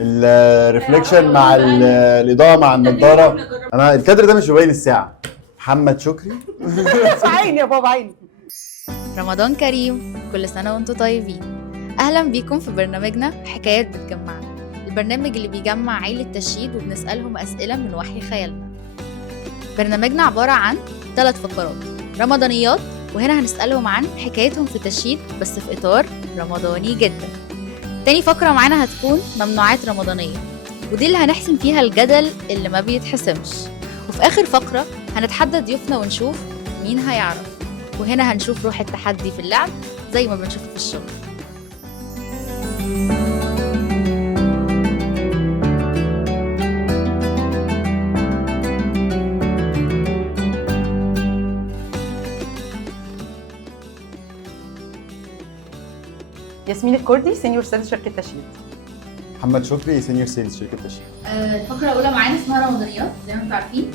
الريفليكشن مع الاضاءه مع النضاره. انا الكادر ده مش مبين الساعه. محمد شكري. عيني يا بابا عيني. رمضان كريم، كل سنة وانتم طيبين. أهلا بيكم في برنامجنا حكايات بتجمعنا، البرنامج اللي بيجمع عيلة تشييد وبنسألهم أسئلة من وحي خيالنا. برنامجنا عبارة عن 3 فقرات رمضانيات، وهنا هنسألهم عن حكايتهم في تشييد بس في إطار رمضاني جدا. تاني فقرة معانا هتكون ممنوعات رمضانية، ودي اللي هنحسم فيها الجدل اللي ما بيتحسمش. وفي آخر فقرة هنتحدى ضيوفنا ونشوف مين هيعرف، وهنا هنشوف روح التحدي في اللعب زي ما بنشوفه في الشغل. ياسمين الكردي، سينيور سيلز شركه تشييد. محمد شكري، سينيور سيلز شركه تشييد. الفقرة الأولى معانا اسمها رمضانيات زي ما انتم عارفين.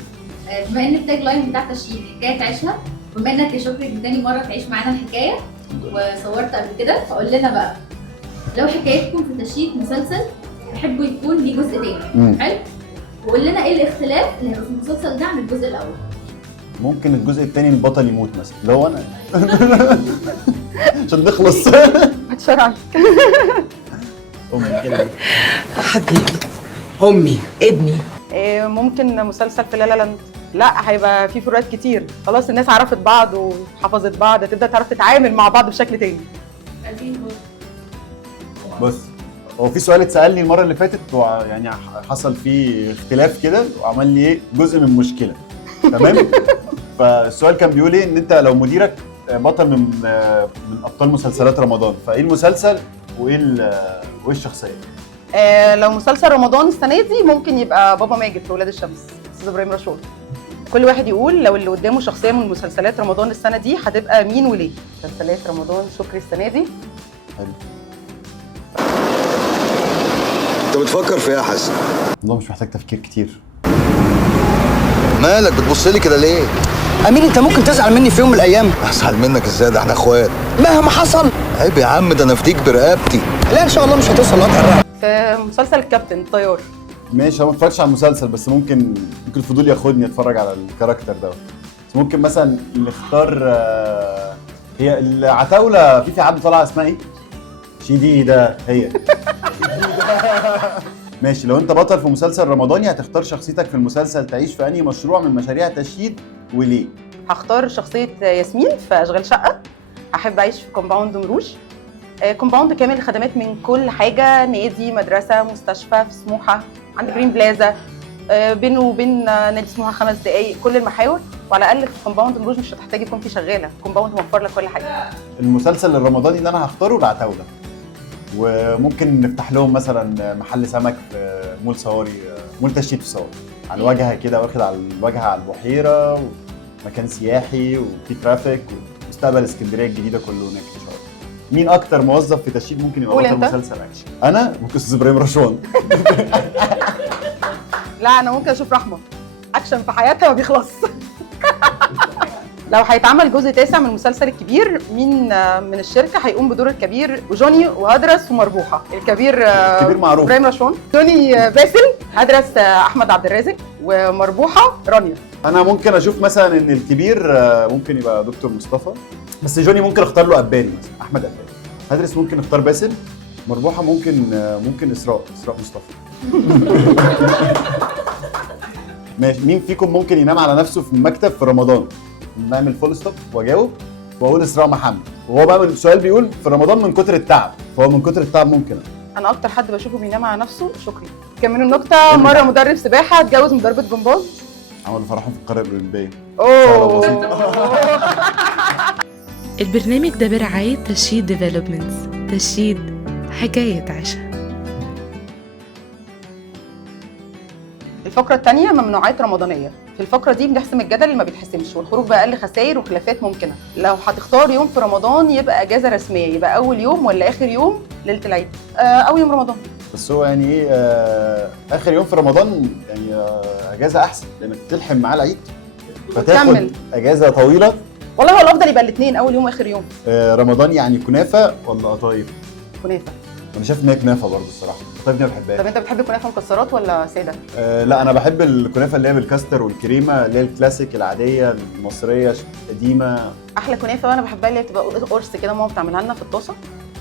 بما إن التاج لاين بتاع تشييد حكاية تعيشها، بما إنك يا شكري دي تاني مرة تعيش معانا الحكاية وصورت قبل كده، فقول لنا بقى لو حكايتكم في تشييد مسلسل تحبوا يكون ليه جزء تاني. حلو؟ وقول لنا إيه الاختلاف اللي هيبقى في المسلسل ده عن الجزء الأول. ممكن الجزء الثاني البطل يموت مثلا، اللي هو انا. عشان نخلص. هتشرع عليك. امي كده. حبيبي، امي، ابني. ممكن مسلسل في لا لا لاند. لا، هيبقى في فروقات كتير. خلاص الناس عرفت بعض وحفظت بعض، تبدا تعرف تتعامل مع بعض بشكل تاني. بص، هو في سؤال اتسال لي المره اللي فاتت يعني حصل فيه اختلاف كده وعمل لي ايه جزء من مشكله. تمام. فالسؤال كان بيقول ايه ان انت لو مديرك بطل من ابطال مسلسلات رمضان، فايه المسلسل وايه الشخصيه؟ لو مسلسل رمضان السنه دي ممكن يبقى بابا ماجد في ولاد الشمس، استاذ ابراهيم رشوان. كل واحد يقول لو اللي قدامه شخصيه من مسلسلات رمضان السنه دي هتبقى مين وليه. مسلسلات رمضان شكري السنه دي. حلو. انت بتفكر في ايه يا حسن؟ والله مش محتاج تفكير كتير. مالك بتبص لي كده ليه؟ امين، انت ممكن تزعل مني في يوم من الايام. ازعل منك ازاي؟ ده احنا اخوات. مهما حصل. عيب يا عم، ده انا افديك برقبتي. لا ان شاء الله مش هتوصل لقطع الرقبه. في مسلسل الكابتن طيار. ماشي، انا ما اتفرجتش على المسلسل بس ممكن الفضول ياخدني اتفرج على الكاركتر ده. بس ممكن مثلا نختار هي العتاوله في عبد طالعه اسمها ايه؟ شيدي ده هي. ماشي، لو انت بطل في مسلسل رمضاني هتختار شخصيتك في المسلسل تعيش في انهي مشروع من مشاريع تشييد وليه؟ هختار شخصيه ياسمين في اشغال شقه. احب اعيش في كومباوند مروج. كومباوند كامل خدمات من كل حاجه، نادي، مدرسه، مستشفى، في سموحه عند جرين بلازا. بينه وبين نادي سموحه 5 دقائق، كل المحاور. وعلى الاقل في كومباوند مروج مش هتحتاج يكون في شغاله، كومباوند موفر لك كل حاجه. المسلسل الرمضاني اللي انا هختاره العتاوله، وممكن نفتح لهم مثلا محل سمك في مول صواري، مول تشييد في صواري، على الواجهه كده، واخد على الواجهه على البحيره، ومكان سياحي وفي ترافيك، ومستقبل اسكندريه الجديده كله هناك ان شاء الله. مين اكتر موظف في تشييد ممكن يبقى بطل مسلسل اكشن؟ انا ممكن استاذ ابراهيم رشوان. لا، انا ممكن اشوف رحمه، اكشن في حياتها ما بيخلص. لو هيتعمل جزء 9 من المسلسل الكبير، مين من الشركه هيقوم بدور الكبير؟ وجوني وهدرس ومربوحه. الكبير معروف، ابراهيم رشوان، جوني باسل، هدرس احمد عبد الرازق، ومربوحه رانيا. انا ممكن اشوف مثلا ان الكبير ممكن يبقى دكتور مصطفى، بس جوني ممكن اختار له اباني مثلا، احمد اباني. هدرس ممكن اختار باسل. مربوحه ممكن اسراء مصطفى. ماشي، مين فيكم ممكن ينام على نفسه في المكتب في رمضان؟ نعمل فول ستوب واجاوب واقول اسراء محمد. وهو بقى السؤال بيقول في رمضان من كتر التعب، فهو من كتر التعب ممكن. انا اكتر حد بشوفه بينام على نفسه شكري. كمان النكته، مره مدرب سباحه اتجوز مدربه جمباز، عملوا فرحهم في القريه الاولمبيه. البرنامج ده برعاية تشييد ديفلوبمنتس. تشييد حكاية عيشها. الفقرة الثانية ممنوعات رمضانية. في الفقرة دي بنحسم الجدل اللي ما بيتحسمش، والخروج بأقل خسائر وخلافات ممكنة. لو هتختار يوم في رمضان يبقى اجازة رسمية، يبقى أول يوم ولا آخر يوم ليلة العيد؟ أول يوم رمضان. بس هو يعني ايه آخر يوم في رمضان يعني اجازة أحسن، لأنك تلحم معاه العيد فتاخد اجازة طويلة. والله هو الأفضل يبقى الاثنين، أول يوم وآخر يوم. رمضان يعني كنافة ولا قطايف؟ كنافة. انا شايف ان هي كنافه برضه الصراحه، القطايف دي ما بحبهاش. طب انت بتحب الكنافه مكسرات ولا ساده؟ لا انا بحب الكنافه اللي هي بالكاستر والكريمه، اللي هي الكلاسيك العاديه المصريه القديمه. احلى كنافه انا بحبها اللي هي بتبقى قرص كده، ماما بتعملها لنا في الطاسه،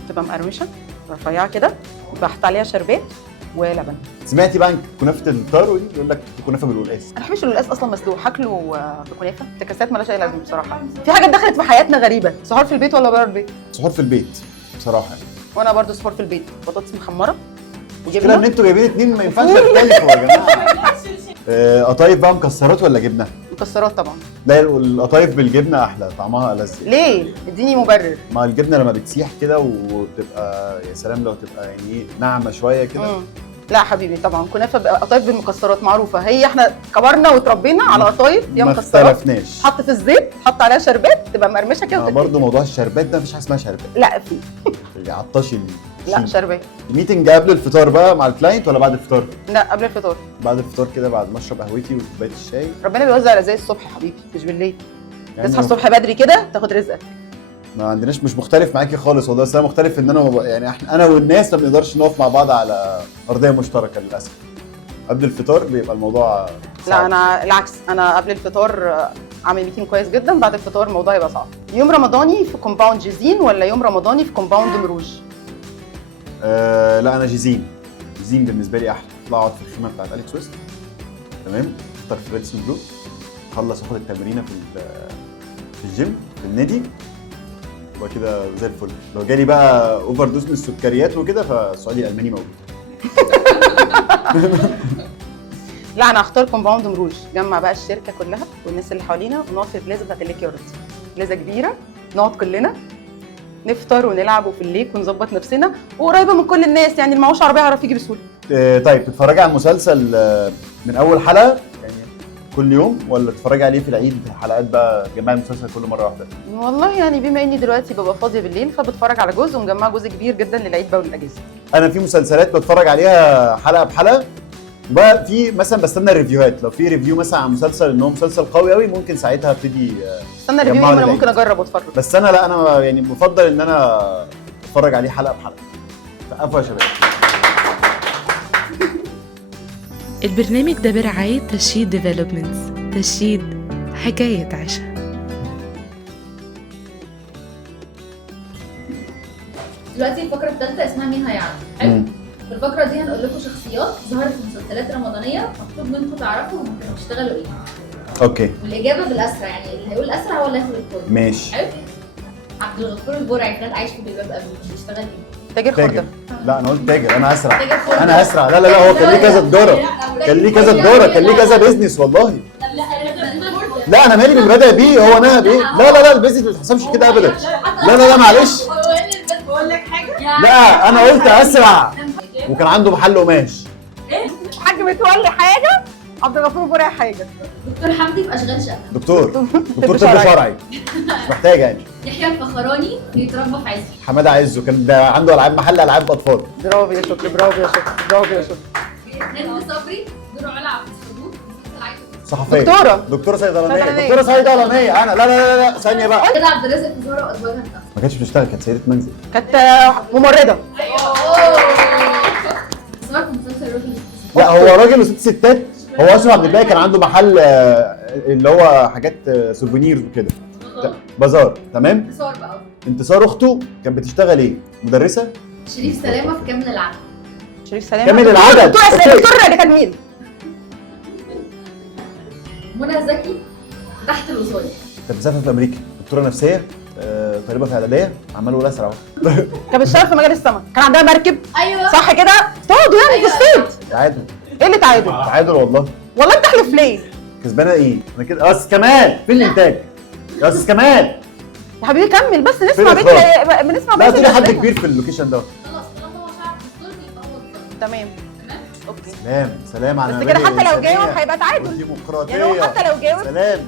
بتبقى مقرمشه رفيعه كده، بحط عليها شربات ولبن. سمعتي بقى عن كنافه الطارو دي؟ يقول لك كنافه بالقلقاس. انا ما بحبش القلقاس اصلا مسلوق، هاكله بكنافه. افتكاسات مالهاش اي لازمه بصراحه. في حاجات دخلت في حياتنا غريبه، سحور في البيت ولا بره البيت؟ سحور في البيت بصراحه يعني. وانا برضو سحور في البيت، بطاطس محمره المشكله ان وجبنه. انتوا جايبين اتنين ما ينفعش يختلفوا يا جماعه. قطايف بقى مكسرات ولا جبنه؟ مكسرات طبعا. لا القطايف بالجبنه احلى، طعمها ألذ. ليه؟ اديني مبرر. مع الجبنه لما بتسيح كده وتبقى يا سلام، لو تبقى يعني ايه ناعمه شويه كده. لا حبيبي طبعا كنافه قطايف بالمكسرات معروفه، هي احنا كبرنا وتربينا على قطايف هي ما مكسرات. اختلفناش. حط في الزيت، حط عليها شربات، تبقى مقرمشه كده. برضه موضوع الشربات ده مفيش حاجه اسمها شربات. لا في. عطشي لا شربات. الميتنج قبل الفطار بقى مع الكلاينت ولا بعد الفطار؟ لا قبل الفطار. بعد الفطار كده، بعد ما اشرب قهوتي وكوبايه الشاي. ربنا بيوزع رزاق الصبح يا حبيبي مش بالليل. يعني تصحى الصبح بدري كده تاخد رزقك. ما عندناش، مش مختلف معاكي خالص والله، بس انا مختلف ان انا يعني انا والناس ما بنقدرش نقف مع بعض على ارضيه مشتركه للاسف. قبل الفطار بيبقى الموضوع صعب. لا انا العكس، انا قبل الفطار عامل ميتنج كويس جدا، بعد الفطار الموضوع يبقى صعب. يوم رمضاني في كومباوند جيزين ولا يوم رمضاني في كومباوند مروج؟ لا انا جيزين بالنسبه لي احلى. اطلع اقعد في الخيمه بتاعت اليكس ويست، تمام، افطر في ريدسون بلو، اخلص اخد التمرينه في الجيم في النادي، وبقى كده زي الفل. لو جالي بقى اوفر دوز من السكريات وكده فالسعودي الالماني موجود. لا انا هختار كومباوند مروج، جمع بقى الشركه كلها والناس اللي حوالينا ونقعد في البلازا بتاعت الليك يارد، بلازا كبيره، نقعد كلنا نفطر ونلعب وفي الليك ونظبط نفسنا، وقريبه من كل الناس يعني اللي معهوش عربيه يعرف يجي بسهوله. طيب تتفرجي على المسلسل من اول حلقه يعني كل يوم، ولا تتفرجي عليه في العيد حلقات بقى جماعي المسلسل كل مره واحده؟ والله يعني بما اني دلوقتي ببقى فاضيه بالليل فبتفرج على جزء ومجمعه جزء كبير جدا للعيد بقى والاجازه. انا في مسلسلات بتفرج عليها حلقه بحلقه، بقى في مثلا بستنى الريفيوهات، لو في ريفيو مثلا عن مسلسل ان هو مسلسل قوي قوي ممكن ساعتها ابتدي استنى الريفيو أجمعه انا للعيد. ممكن اجرب واتفرج. بس انا لا، انا يعني بفضل ان انا اتفرج عليه حلقه بحلقه. فقفوا يا شباب. البرنامج ده برعاية تشييد ديفلوبمنتس. تشييد حكاية عشا. دلوقتي الفقرة الثالثة اسمها مين هيعرف. حلو؟ في الفقرة دي هنقول لكم شخصيات ظهرت في مسلسلات رمضانية، مطلوب منكم تعرفوا هم كانوا بيشتغلوا ايه. اوكي. والإجابة بالأسرع، يعني اللي هيقول أسرع هو اللي هياخد البوينت. ماشي. حلو؟ عبد الغفور البرعي كان عايش في الباب قبل، بيشتغل ايه؟ تاجر خردة. لا انا قلت تاجر، انا اسرع. تاجر خردة. انا اسرع. لا لا لا، هو كان ليه كذا تجاره، كان ليه كذا تجاره، كان ليه كذا بيزنس والله. لا انا مالي بالبدأ بيه، هو نهب ايه؟ لا لا لا، البيزنس ما بيتحسبش كده ابدا. لا لا لا معلش. بقول لك حاجة؟ لا انا قلت اسرع، وكان عنده محل قماش. حاج متولي حاجه، عبد الغفور برعي حاجه. دكتور حمدي في أشغال شقة. دكتور طب شرعي. شرعي، مش محتاج يعني. يحيى الفخراني بيتربى في عزي. حماده عزه كان ده عنده العاب، محل العاب اطفال. برافو يا شكري، برافو يا شكري، برافو يا شكري. هند صبري دور علا عبد الصدوق في مسلسل عايزة. صحفيه. دكتورة صيدلانيه. صيدلانية. دكتوره صيدلانيه. انا لا لا لا لا ثانيه بقى، كده عبد الرازق في زهرة وأزواجها الخمسة. ما كانتش بتشتغل، كانت سيده منزل. كانت ممرضه. سمعت مسلسل راجل. لا هو راجل وست ستات. هو اصلا عبد الباقي كان عنده محل اللي هو حاجات سوفينيرز وكده، بازار، تمام. انتصار بقى. انتصار اخته كانت بتشتغل ايه؟ مدرسه. شريف سلامة في كامل العدد. شريف سلامه. كامل العدد. دكتور اللي كان مين؟ منى زكي تحت الوصاية. كانت مسافره في امريكا، دكتوره نفسيه، طالبه في اعداديه، عمال اقول اسرع اهو. كانت بتشتغل في مجال السمك، كان عندها مركب. ايوه صح كده؟ تقعدوا يعني في الصيد. تعادل. ايه اللي تعادل؟ تعادل والله. والله انت احلف ليه؟ كسبانه ايه؟ انا كده. استاذ كمال فين الانتاج؟ يا استاذ كمال. يا حبيبي كمل بس فين نسمع الإخراج؟ بنسمع لا بس تيجي حد الأسئلة. كبير في اللوكيشن ده. خلاص طالما هو شعب الظلم يبقى هو الظلم. تمام. تمام؟ اوكي. سلام على بس مبادئ كده حتى لو الإنسانية جاوب هيبقى تعادل. والديمقراطية. يعني هو حتى لو جاوب سلام.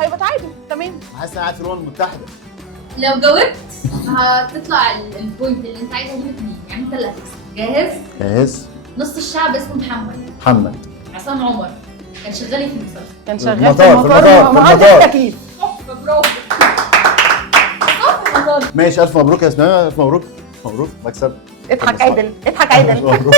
هيبقى تعادل. تمام. حاسس ان انا قاعد في الامم المتحده. لو جاوبت هتطلع البوينت اللي انت عايزها منك مين؟ يعني انت اللي هتكسب. جاهز؟ جاهز. نص الشعب اسمه محمد. محمد. عصام عمر كان شغال ايه في المسلسل؟ كان في شغال المطار، في المطار. تكييف. تحفه برافو. صح في المطار. ماشي، الف مبروك يا اسماء، الف مبروك. مبروك مكسب. اضحك عادل، اضحك عادل. مبروك.